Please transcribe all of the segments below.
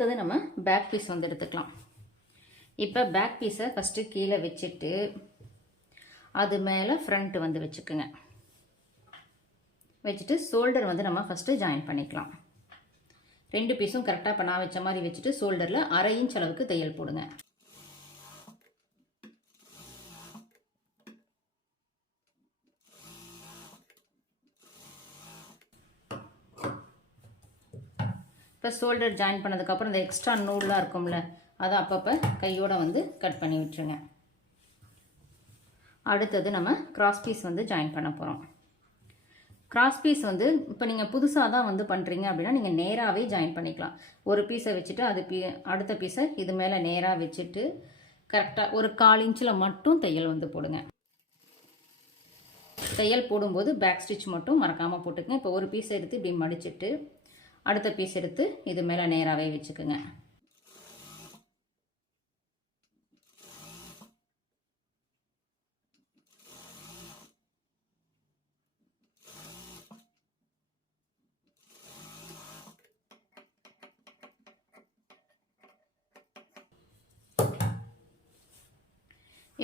அடுத்தது நம்ம back piece வந்து எடுத்துக்கலாம். இப்போ பேக் பீஸை ஃபஸ்ட்டு கீழே வச்சுட்டு அது மேலே ஃப்ரண்ட் வந்து வச்சுக்குங்க. வச்சுட்டு ஷோல்டர் வந்து நம்ம ஃபஸ்ட்டு ஜாயின் பண்ணிக்கலாம். 2 பீஸும் கரெக்டாக இப்போ நான் வச்ச மாதிரி வச்சுட்டு ஷோல்டரில் 1/2 இன்ச் அளவுக்கு தையல் போடுங்க. இப்போ ஷோல்டர் ஜாயின் பண்ணதுக்கப்புறம் இந்த எக்ஸ்ட்ரா நூல்லாம் இருக்கும்ல, அதை அப்பப்போ கையோட வந்து கட் பண்ணி விட்டுருங்க. அடுத்தது நம்ம கிராஸ் பீஸ் வந்து ஜாயின் பண்ண போகிறோம். கிராஸ் பீஸ் வந்து இப்போ நீங்கள் புதுசாக தான் வந்து பண்ணுறீங்க அப்படின்னா நீங்கள் நேராகவே ஜாயின் பண்ணிக்கலாம். ஒரு பீஸை வச்சுட்டு அது அடுத்த பீஸை இது மேலே நேராக வச்சுட்டு கரெக்டாக ஒரு 1/4 இன்ச்சில் மட்டும் தையல் வந்து போடுங்க. தையல் போடும்போது பேக் ஸ்டிச் மட்டும் மறக்காமல் போட்டுக்கங்க. இப்போ ஒரு பீஸ் எடுத்து இப்படி மடிச்சுட்டு அடுத்த பீஸ் எடுத்து இது மேலே நேராகவே வச்சுக்கோங்க.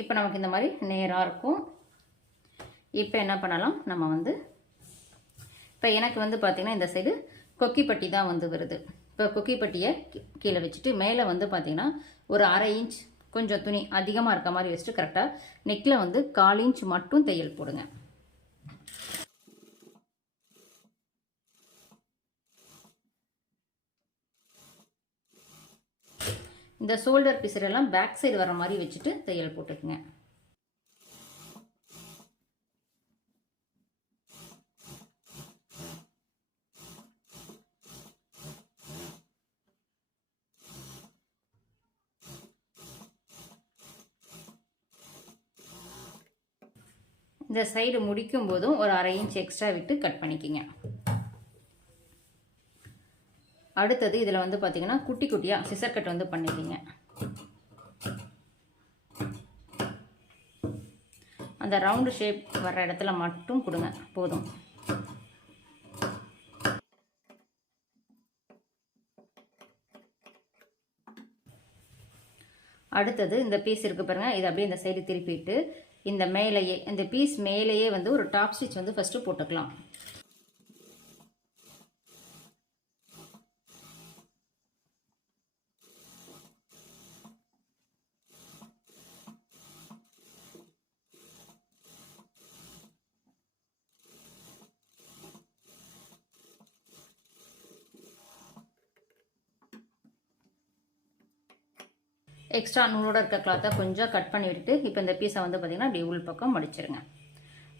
இப்போ நமக்கு இந்த மாதிரி நேராக இருக்கும். இப்போ என்ன பண்ணலாம், நம்ம வந்து இப்போ எனக்கு வந்து பார்த்திங்கன்னா இந்த சைடு கொக்கிப்பட்டி தான் வந்து வருது. இப்போ கொக்கிப்பட்டியை கீழே வச்சுட்டு மேலே வந்து பார்த்திங்கன்னா ஒரு 1/2 இன்ச் கொஞ்சம் துணி அதிகமாக இருக்க மாதிரி வச்சுட்டு கரெக்டாக நெக்கில் வந்து 1/4 இன்ச் மட்டும் தையல் போடுங்க. இந்த ஷோல்டர் பீஸரெல்லாம் பேக் சைடு வர மாதிரி வச்சுட்டு தையல் போட்டுக்குங்க. இந்த சைடு முடிக்கும் போதும் ஒரு 1/2 இன்ச் எக்ஸ்ட்ரா விட்டு கட் பண்ணிக்கிங்க. அடுத்தது இதில் வந்து பார்த்தீங்கன்னா குட்டி குட்டியாக சிசர் கட் வந்து பண்ணிக்கிங்க. அந்த ரவுண்டு ஷேப் வர்ற இடத்துல மட்டும் கொடுங்க, போதும். அடுத்தது இந்த பீஸ் இருக்கு பாருங்க, இதை அப்படியே இந்த சைடு திருப்பிட்டு இந்த மேலேயே இந்த பீஸ் மேலேயே வந்து ஒரு டாப் ஸ்டிச் வந்து ஃபஸ்ட்டு போட்டுக்கலாம். எக்ஸ்ட்ரா நூலோட இருக்க கிளாத்தை கொஞ்சம் கட் பண்ணி விட்டுட்டு இப்போ இந்த பீஸை வந்து பார்த்திங்கன்னா இப்படி உள் பக்கம் மடிச்சிருங்க.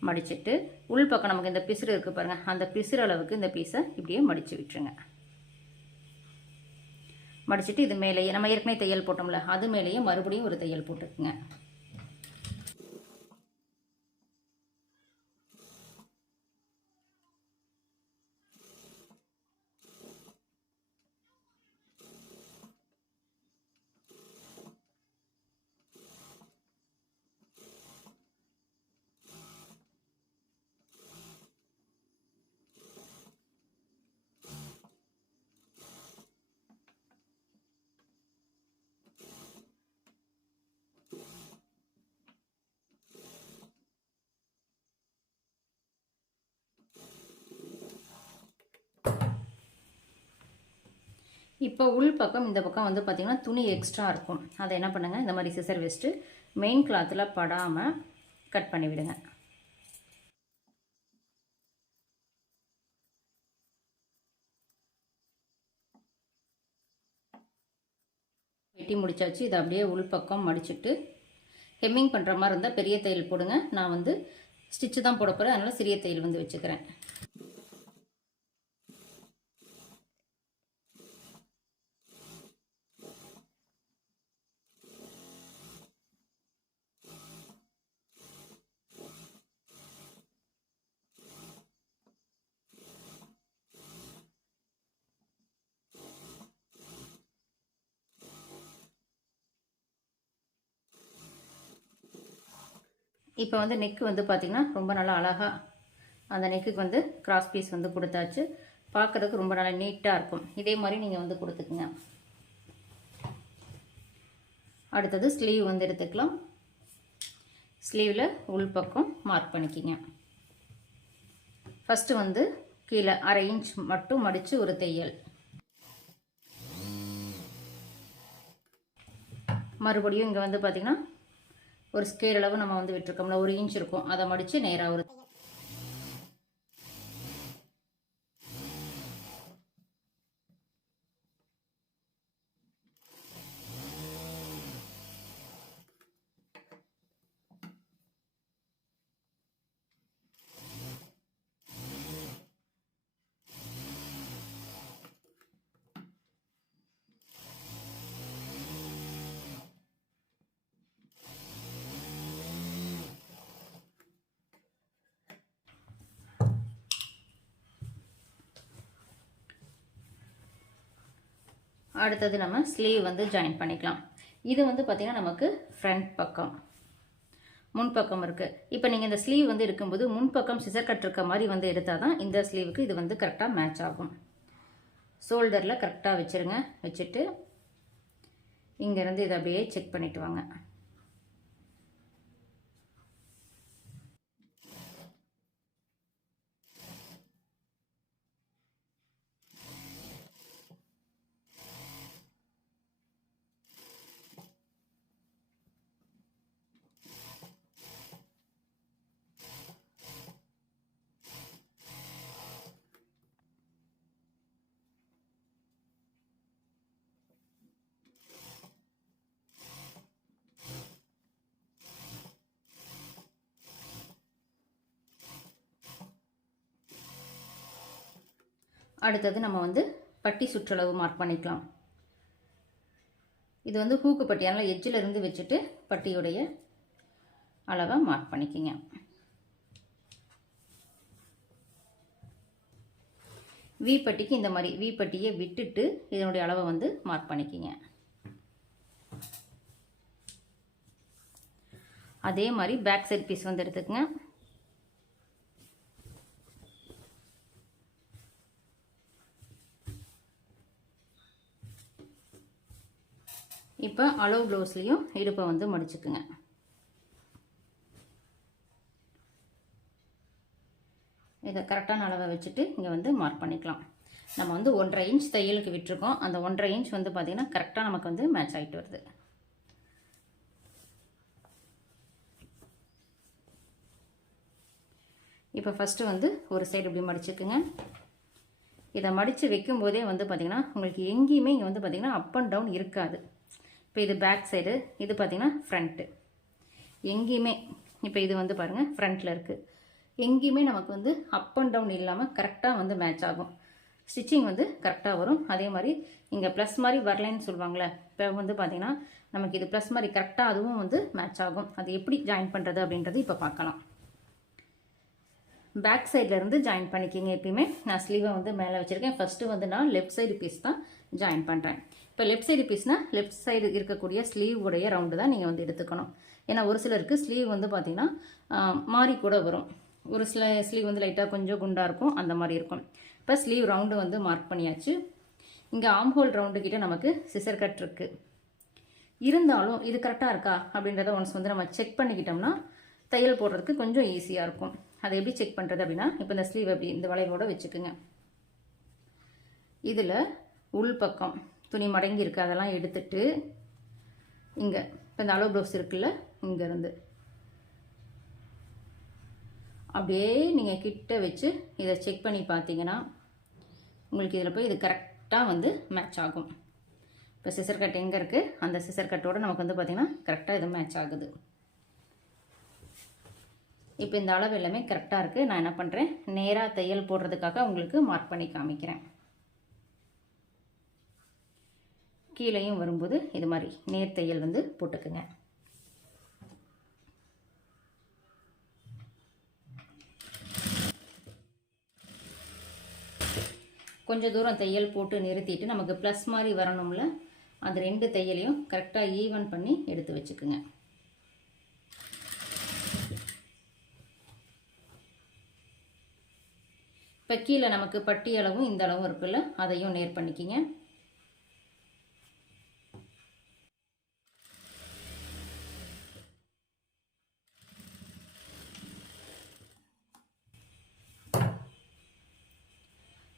மடிச்சுட்டு உள் பக்கம் நமக்கு இந்த பிசுறு இருக்குது பாருங்கள், அந்த பிசுறு அளவுக்கு இந்த பீஸை இப்படியே மடித்து விட்டுருங்க. மடிச்சுட்டு இது மேலேயே நம்ம ஏற்கனவே தையல் போட்டோம்ல, அது மேலேயே மறுபடியும் ஒரு தையல் போட்டுக்குங்க. இப்போ உள் பக்கம் இந்த பக்கம் வந்து பார்த்திங்கன்னா துணி எக்ஸ்ட்ரா இருக்கும். அதை என்ன பண்ணுங்கள், இந்த மாதிரி சிசர் வச்சுட்டு மெயின் கிளாத்தில் படாமல் கட் பண்ணி விடுங்க. வெட்டி முடிச்சாச்சு. இதை அப்படியே உள் பக்கம் மடிச்சுட்டு ஹெம்மிங் பண்ணுற மாதிரி இருந்தால் பெரிய தையல் போடுங்க. நான் வந்து ஸ்டிச்சு தான் போட போகிறேன், அதனால் சிறிய தையல் வந்து வச்சுக்கிறேன். இப்போ வந்து நெக்கு வந்து பார்த்திங்கன்னா ரொம்ப நல்லா அழகாக அந்த நெக்குக்கு வந்து கிராஸ் பீஸ் வந்து கொடுத்தாச்சு. பார்க்குறதுக்கு ரொம்ப நல்லா நீட்டாக இருக்கும். இதே மாதிரி நீங்கள் வந்து கொடுத்துக்குங்க. அடுத்தது ஸ்லீவ் வந்து எடுத்துக்கலாம். ஸ்லீவில் உள் பக்கம் மார்க் பண்ணிக்கிங்க. ஃபஸ்ட்டு வந்து கீழே 1/2 இன்ச் மட்டும் மடித்து ஒரு தையல். மறுபடியும் இங்கே வந்து பார்த்திங்கன்னா ஒரு ஸ்கேல் அளவு நம்ம வந்து விட்டுருக்கோம்ல, 1 இன்ச் இருக்கும், அதை மடித்து நேராக ஒரு அடுத்தது நம்ம ஸ்லீவ் வந்து ஜாயின் பண்ணிக்கலாம். இது வந்து பார்த்திங்கன்னா நமக்கு ஃப்ரண்ட் பக்கம், முன்பக்கம் இருக்குது. இப்போ நீங்கள் இந்த ஸ்லீவ் வந்து இருக்கும்போது முன்பக்கம் சிசர் கட் இருக்க மாதிரி வந்து எடுத்தால் தான் இந்த ஸ்லீவுக்கு இது வந்து கரெக்டாக மேட்ச் ஆகும். ஷோல்டரில் கரெக்டாக வச்சுருங்க. வச்சுட்டு இங்கேருந்து இதை அப்படியே செக் பண்ணிவிட்டு வாங்க. அடுத்தது நம்ம வந்து பட்டி சுற்றளவு மார்க் பண்ணிக்கலாம். இது வந்து ஹூக்கு பட்டி, அதனால் எட்ஜில் இருந்து வச்சுட்டு பட்டியுடைய அளவை மார்க் பண்ணிக்கிங்க. வி பட்டிக்கு இந்த மாதிரி வி பட்டியை விட்டுட்டு இதனுடைய அளவை வந்து மார்க் பண்ணிக்கிங்க. அதே மாதிரி பேக் சைட் பீஸ் வந்து எடுத்துக்கங்க. இப்போ அளவு ப்ளவுஸ்லையும் இடுப்பை வந்து மடிச்சுக்குங்க. இதை கரெக்டான அளவை வச்சுட்டு இங்கே வந்து மார்க் பண்ணிக்கலாம். நம்ம வந்து 1.5 இன்ச் தையலுக்கு விட்டுருக்கோம். அந்த 1.5 இன்ச் வந்து பார்த்திங்கன்னா கரெக்டாக நமக்கு வந்து மேட்ச் ஆகிட்டு வருது. இப்போ ஃபஸ்ட்டு வந்து ஒரு சைடு இப்படி மடிச்சுக்குங்க. இதை மடித்து வைக்கும்போதே வந்து பார்த்திங்கன்னா உங்களுக்கு எங்கேயுமே இங்கே வந்து பார்த்திங்கன்னா அப் அண்ட் டவுன் இருக்காது. இப்போ இது பேக் சைடு, இது பார்த்திங்கன்னா ஃப்ரண்ட்டு. எங்கேயுமே இப்போ இது வந்து பாருங்கள் ஃப்ரண்ட்டில் இருக்குது. எங்கேயுமே நமக்கு வந்து அப் அண்ட் டவுன் இல்லாமல் கரெக்டாக வந்து மேட்ச் ஆகும். ஸ்டிச்சிங் வந்து கரெக்டாக வரும். அதே மாதிரி இங்கே ப்ளஸ் மாதிரி வரலைன்னு சொல்லுவாங்களே, இப்போ வந்து பார்த்திங்கன்னா நமக்கு இது ப்ளஸ் மாதிரி கரெக்டாக அதுவும் வந்து மேட்ச் ஆகும். அது எப்படி ஜாயின் பண்ணுறது அப்படின்றது இப்போ பார்க்கலாம். பேக் சைட்லேருந்து ஜாயின் பண்ணிக்கிங்க. எப்பயுமே நான் ஸ்லீவை வந்து மேலே வச்சுருக்கேன். ஃபஸ்ட்டு வந்து நான் லெஃப்ட் சைடு பீஸ் தான் ஜாயின் பண்ணுறேன். இப்போ லெஃப்ட் சைடு பீஸ்னால் லெஃப்ட் சைடு இருக்கக்கூடிய ஸ்லீவ் உடைய ரவுண்டு தான் நீங்கள் வந்து எடுத்துக்கணும். ஏன்னா ஒரு சிலருக்கு ஸ்லீவ் வந்து பார்த்திங்கன்னா மாறி கூட வரும். ஒரு சில ஸ்லீவ் வந்து லைட்டாக கொஞ்சம் குண்டாக இருக்கும், அந்த மாதிரி இருக்கும். இப்போ ஸ்லீவ் ரவுண்டு வந்து மார்க் பண்ணியாச்சு. இங்கே ஆம் ஹோல் ரவுண்டு கிட்ட நமக்கு சிசர் கட் இருக்குது. இருந்தாலும் இது கரெக்டாக இருக்கா அப்படின்றத ஒன்ஸ் வந்து நம்ம செக் பண்ணிக்கிட்டோம்னா தையல் போடுறதுக்கு கொஞ்சம் ஈஸியாக இருக்கும். அதை எப்படி செக் பண்ணுறது அப்படின்னா, இப்போ இந்த ஸ்லீவ் எப்படி இந்த வளைவோட வச்சுக்குங்க. இதில் உள் பக்கம் துணி மடங்கி இருக்குது, அதெல்லாம் எடுத்துட்டு இங்கே இப்போ இந்த அளவு ப்ளவுஸ் இருக்குல்ல, இங்கேருந்து அப்படியே நீங்கள் கிட்ட வச்சு இதை செக் பண்ணி பார்த்தீங்கன்னா உங்களுக்கு இதில் போய் இது கரெக்டாக வந்து மேட்ச் ஆகும். இப்போ சிசர் கட் எங்கே இருக்குது, அந்த சிசர் கட்டோடு நமக்கு வந்து பார்த்திங்கன்னா கரெக்டாக இது மேட்ச் ஆகுது. இப்போ இந்த அளவு எல்லாமே கரெக்டாக இருக்குது. நான் என்ன பண்ணுறேன், நேராக தையல் போடுறதுக்காக உங்களுக்கு மார்க் பண்ணி காமிக்கிறேன். கீழேயும் வரும்போது இது மாதிரி நேர் தையல் வந்து போட்டுக்குங்க. கொஞ்சம் தூரம் தையல் போட்டு நிறுத்திட்டு நமக்கு ப்ளஸ் மாதிரி வரணும்ல, அந்த 2 தையலையும் கரெக்டாக ஈவன் பண்ணி எடுத்து வச்சுக்குங்க. இப்போ கீழே நமக்கு பட்டி அளவும் இந்த அளவும் இருக்குல்ல, அதையும் நேர் பண்ணிக்கிங்க.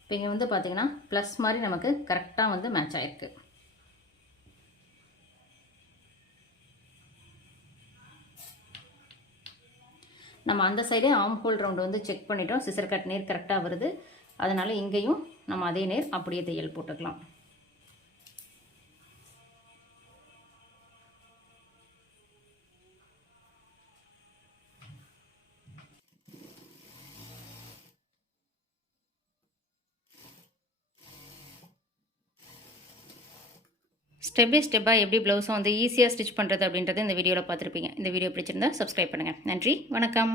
இப்போ இங்கே வந்து பார்த்திங்கன்னா ப்ளஸ் மாதிரி நமக்கு கரெக்டாக வந்து மேட்ச் ஆகிருக்கு. நம்ம அந்த சைடே ஆர்ம் ஹோல் ரவுண்டு வந்து செக் பண்ணிட்டோம். சிசர் கட் நேர் கரெக்டாக வருது. அதனால் இங்கேயும் நம்ம அதே நேர் அப்படியே தையல் போட்டுக்கலாம். ஸ்டெப் பை ஸ்டெப்பாக எப்படி ப்ளவுஸும் வந்து ஈஸியாக ஸ்டிச் பண்ணுறது அப்படின்றது இந்த வீடியோவில் பார்த்துருப்பீங்க. இந்த வீடியோ பிடிச்சிருந்தா சப்ஸ்கிரைப் பண்ணுங்கள். நன்றி, வணக்கம்.